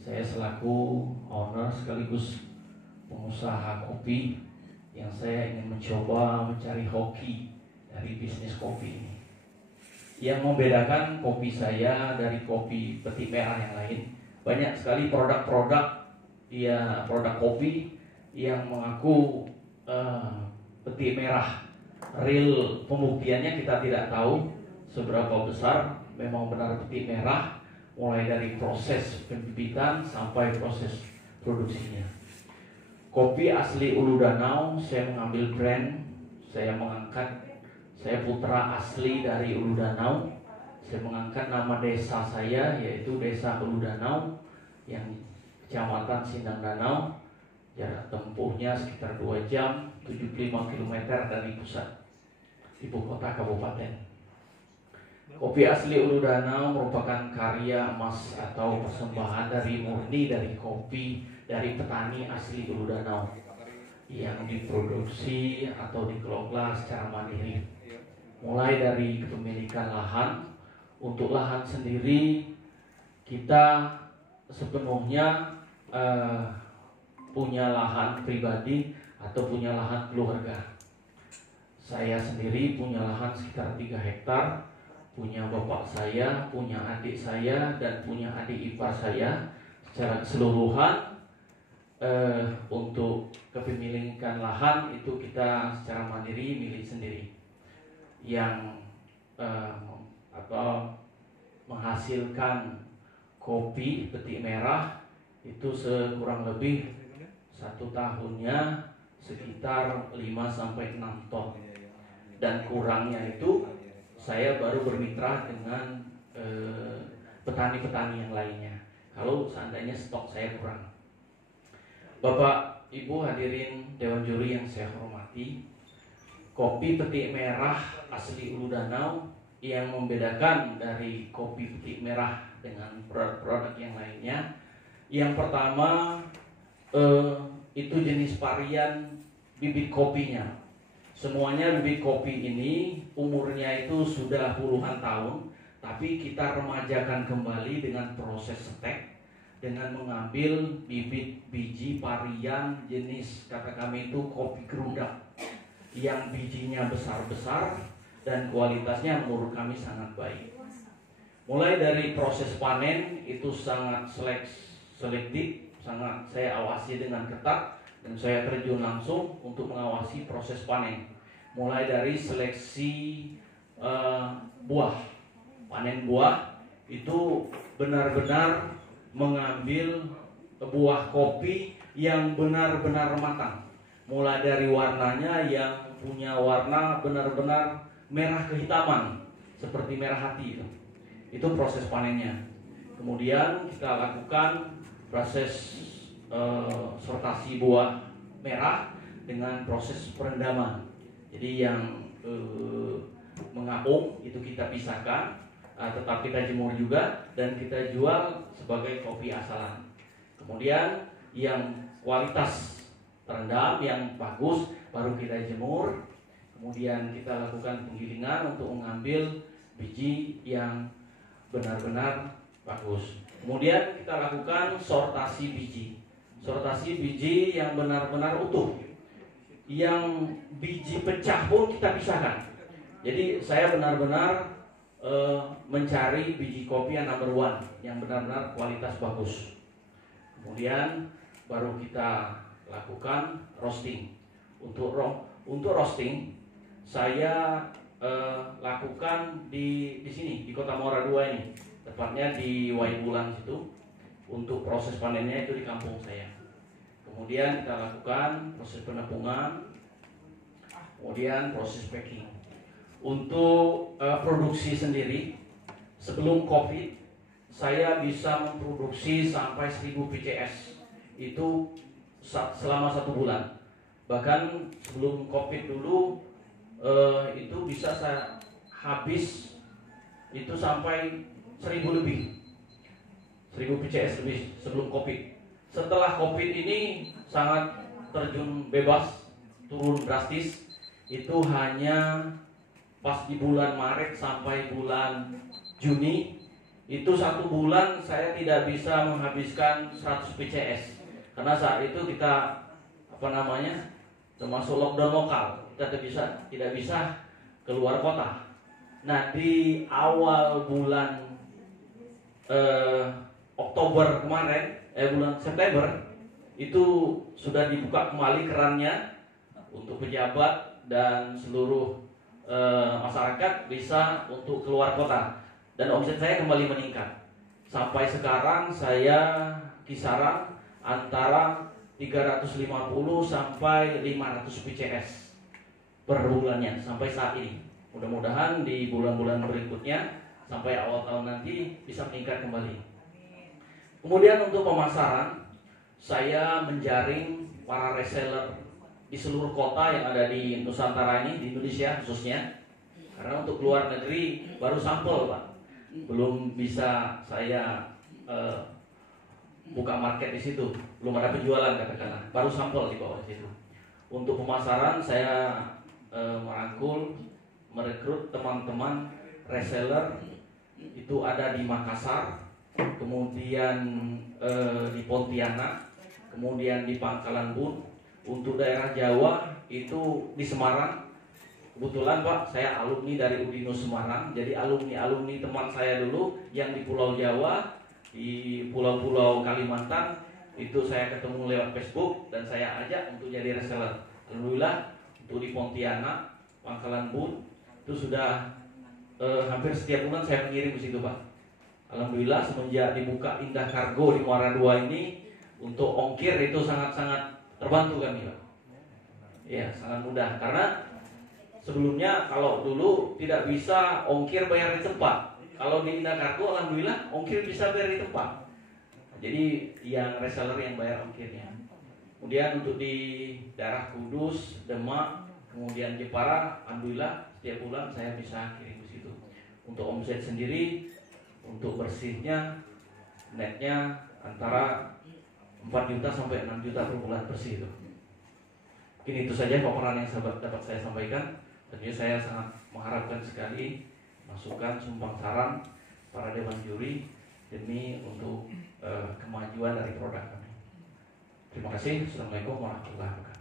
Saya selaku owner sekaligus pengusaha kopi yang saya ingin mencoba mencari hoki dari bisnis kopi ini. Yang membedakan kopi saya dari kopi peti merah yang lain, banyak sekali produk-produk produk kopi yang mengaku peti merah. Real pembuktiannya kita tidak tahu seberapa besar memang benar peti merah, mulai dari proses pembibitan sampai proses produksinya. Kopi asli Ulu Danau, saya mengambil brand, saya putra asli dari Ulu Danau. Saya mengangkat nama desa saya, yaitu Desa Ulu Danau, yang Kecamatan Sindang Danau. Jarak tempuhnya sekitar 2 jam, 75 km dari pusat ibu kota kabupaten. Kopi asli Ulu Danau merupakan karya emas atau persembahan murni dari kopi dari petani asli Ulu Danau yang diproduksi atau dikelola secara mandiri. Mulai dari kepemilikan lahan. Untuk lahan sendiri kita sepenuhnya punya lahan pribadi atau punya lahan keluarga. Saya sendiri punya lahan sekitar 3 hektar, punya bapak saya, punya adik saya, dan punya adik ipar saya. Secara keseluruhan untuk kepemilikan lahan itu kita secara mandiri, milik sendiri, yang menghasilkan kopi peti merah itu sekurang lebih 1 tahunnya sekitar 5-6 ton. Dan kurangnya itu saya baru bermitra dengan petani-petani yang lainnya kalau seandainya stok saya kurang. Bapak, Ibu hadirin Dewan Juri yang saya hormati, kopi peti merah asli Ulu Danau yang membedakan dari kopi peti merah dengan produk-produk yang lainnya, yang pertama itu jenis varian bibit kopinya. Semuanya bibit kopi ini umurnya itu sudah puluhan tahun, tapi kita remajakan kembali dengan proses setek, dengan mengambil bibit biji varian jenis, kata kami itu kopi gerundak, yang bijinya besar-besar dan kualitasnya menurut kami sangat baik. Mulai dari proses panen itu sangat selektif, sangat saya awasi dengan ketat, dan saya terjun langsung untuk mengawasi proses panen. Mulai dari seleksi buah, panen buah itu benar-benar mengambil buah kopi yang benar-benar matang. Mulai dari warnanya yang punya warna benar-benar merah kehitaman, seperti merah hati itu. Itu proses panennya. Kemudian kita lakukan proses sortasi buah merah dengan proses perendaman. Jadi yang mengapung itu kita pisahkan, tetap kita jemur juga, dan kita jual sebagai kopi asalan. Kemudian yang kualitas terendam yang bagus baru kita jemur. Kemudian kita lakukan penggilingan untuk mengambil biji yang benar-benar bagus. Kemudian kita lakukan sortasi biji. Sortasi biji yang benar-benar utuh. Yang biji pecah pun kita pisahkan. Jadi saya benar-benar mencari biji kopi yang number 1, yang benar-benar kualitas bagus. Kemudian baru kita lakukan roasting. Untuk roasting saya lakukan di sini, di Kota Muara II ini, tepatnya di Waibulan situ. Untuk proses panennya itu di kampung saya. Kemudian kita lakukan proses penepungan, kemudian proses packing. Untuk produksi sendiri, sebelum COVID saya bisa memproduksi sampai 1000 PCS itu selama 1 bulan. Bahkan sebelum COVID dulu itu bisa saya habis itu sampai 1000 lebih, 1000 PCS lebih sebelum COVID. Setelah COVID ini sangat terjun bebas, turun drastis. Itu hanya pas di bulan Maret sampai bulan Juni itu 1 bulan saya tidak bisa menghabiskan 100 PCS karena saat itu kita termasuk lockdown lokal, kita tidak bisa keluar kota. Nah, di awal bulan Oktober kemarin, bulan September itu sudah dibuka kembali kerannya untuk pejabat dan seluruh masyarakat bisa untuk keluar kota, dan omset saya kembali meningkat. Sampai sekarang saya kisaran antara 350 sampai 500 PCS per bulannya sampai saat ini. Mudah-mudahan di bulan-bulan berikutnya sampai awal tahun nanti bisa meningkat kembali. Kemudian untuk pemasaran, saya menjaring para reseller di seluruh kota yang ada di Nusantara ini, di Indonesia khususnya. Karena untuk luar negeri baru sampel, Pak. Belum bisa saya buka market di situ, belum ada penjualan katakanlah, baru sampel di bawah situ. Untuk pemasaran saya merekrut teman-teman reseller itu ada di Makassar, kemudian di Pontianak, kemudian di Pangkalan Bun. Untuk daerah Jawa itu di Semarang. Kebetulan Pak, saya alumni dari Udinus Semarang, jadi alumni teman saya dulu yang di Pulau Jawa, di pulau-pulau Kalimantan itu saya ketemu lewat Facebook dan saya ajak untuk jadi reseller. Alhamdulillah untuk di Pontianak, Pangkalan Bun itu sudah hampir setiap bulan saya mengirim ke situ, Pak. Alhamdulillah semenjak dibuka Indah Kargo di Muara II ini, untuk ongkir itu sangat-sangat terbantu kami, Pak. Ya, sangat mudah karena sebelumnya kalau dulu tidak bisa ongkir bayar di tempat. Kalau di Indah Kargo, alhamdulillah ongkir bisa bayar di tempat. Jadi yang reseller yang bayar ongkirnya. Kemudian untuk di daerah Kudus, Demak, kemudian Jepara, alhamdulillah setiap bulan saya bisa kirim ke situ. Untuk omset sendiri, untuk bersihnya, netnya antara 4 juta sampai 6 juta per bulan bersih itu. Mungkin itu saja paparan yang dapat saya sampaikan. Tentunya saya sangat mengharapkan sekali masukan, sumbang saran para dewan juri demi untuk kemajuan dari produk kami. Terima kasih. Assalamualaikum warahmatullahi wabarakatuh.